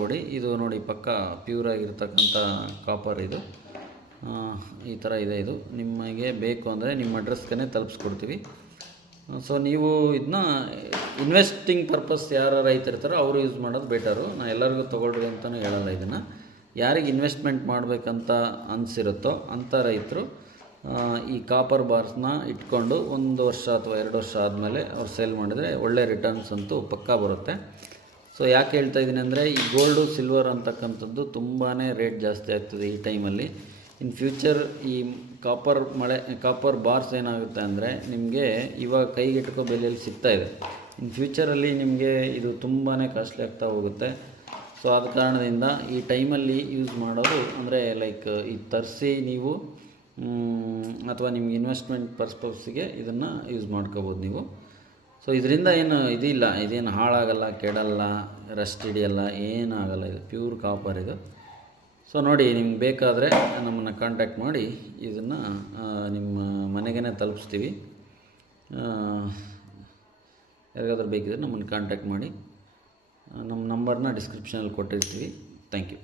ನೋಡಿ ಇದು ನೋಡಿ ಪಕ್ಕ ಪ್ಯೂರ್ ಆಗಿರ್ತಕ್ಕಂಥ ಕಾಪರ್ ಇದು ಈ ಥರ ಇದೆ. ಇದು ನಿಮಗೆ ಬೇಕು ಅಂದರೆ ನಿಮ್ಮ ಅಡ್ರೆಸ್ಗೆ ತಲುಪಿಸ್ಕೊಡ್ತೀವಿ. ಸೊ ನೀವು ಇದನ್ನ ಇನ್ವೆಸ್ಟಿಂಗ್ ಪರ್ಪಸ್ ಯಾರು ರೈತರಿರ್ತಾರೋ ಅವರು ಯೂಸ್ ಮಾಡೋದು ಬೆಟರು. ನಾನು ಎಲ್ಲರಿಗೂ ತೊಗೊಳ್ರಿ ಅಂತಲೂ ಹೇಳಲ್ಲ. ಇದನ್ನು ಯಾರಿಗೆ ಇನ್ವೆಸ್ಟ್ಮೆಂಟ್ ಮಾಡಬೇಕಂತ ಅನಿಸಿರುತ್ತೋ ಅಂಥ ರೈತರು ಈ ಕಾಪರ್ ಬಾರ್ಸ್ನ ಇಟ್ಕೊಂಡು 1 ವರ್ಷ ಅಥವಾ 2 ವರ್ಷ ಆದಮೇಲೆ ಅವ್ರು ಸೇಲ್ ಮಾಡಿದರೆ ಒಳ್ಳೆ ರಿಟರ್ನ್ಸ್ ಅಂತೂ ಪಕ್ಕಾ ಬರುತ್ತೆ. ಸೊ ಯಾಕೆ ಹೇಳ್ತಾ ಇದ್ದೀನಿ ಅಂದರೆ ಈ ಗೋಲ್ಡು ಸಿಲ್ವರ್ ಅಂತಕ್ಕಂಥದ್ದು ತುಂಬಾ ರೇಟ್ ಜಾಸ್ತಿ ಆಗ್ತದೆ ಈ ಟೈಮಲ್ಲಿ. ಇನ್ ಫ್ಯೂಚರ್ ಈ ಕಾಪರ್ ಬಾರ್ಸ್ ಏನಾಗುತ್ತೆ ಅಂದರೆ ನಿಮಗೆ ಇವಾಗ ಕೈಗೆಟುಕೋ ಬೆಲೆಯಲ್ಲಿ ಸಿಗ್ತಾಯಿದೆ. ಇನ್ ಫ್ಯೂಚರಲ್ಲಿ ನಿಮಗೆ ಇದು ತುಂಬಾ ಕಾಸ್ಟ್ಲಿ ಆಗ್ತಾ ಹೋಗುತ್ತೆ. ಸೊ ಆದ ಕಾರಣದಿಂದ ಈ ಟೈಮಲ್ಲಿ ಯೂಸ್ ಮಾಡೋದು ಅಂದರೆ ಲೈಕ್ ಇದು ತರಿಸಿ ನೀವು ಅಥವಾ ನಿಮ್ಗೆ ಇನ್ವೆಸ್ಟ್ಮೆಂಟ್ ಪರ್ಪಸ್ಸಿಗೆ ಇದನ್ನು ಯೂಸ್ ಮಾಡ್ಕೋಬೋದು ನೀವು. ಸೊ ಇದರಿಂದ ಏನು ಇದಿಲ್ಲ, ಇದೇನು ಹಾಳಾಗಲ್ಲ, ಕೆಡಲ್ಲ, ರಸ್ಟ್ ಹಿಡಿಯಲ್ಲ, ಏನಾಗಲ್ಲ. ಇದು ಪ್ಯೂರ್ ಕಾಪರ್ ಇದು. ಸೊ ನೋಡಿ, ನಿಮ್ಗೆ ಬೇಕಾದರೆ ನಮ್ಮನ್ನು ಕಾಂಟ್ಯಾಕ್ಟ್ ಮಾಡಿ ಇದನ್ನು ನಿಮ್ಮ ಮನೆಗೇ ತಲುಪಿಸ್ತೀವಿ. ಯಾರಿಗಾದ್ರೂ ಬೇಕಿದ್ರೆ ನಮ್ಮನ್ನು ಕಾಂಟ್ಯಾಕ್ಟ್ ಮಾಡಿ. ನಮ್ಮ ನಂಬರ್ನ ಡಿಸ್ಕ್ರಿಪ್ಷನಲ್ಲಿ ಕೊಟ್ಟಿರ್ತೀವಿ. Thank you.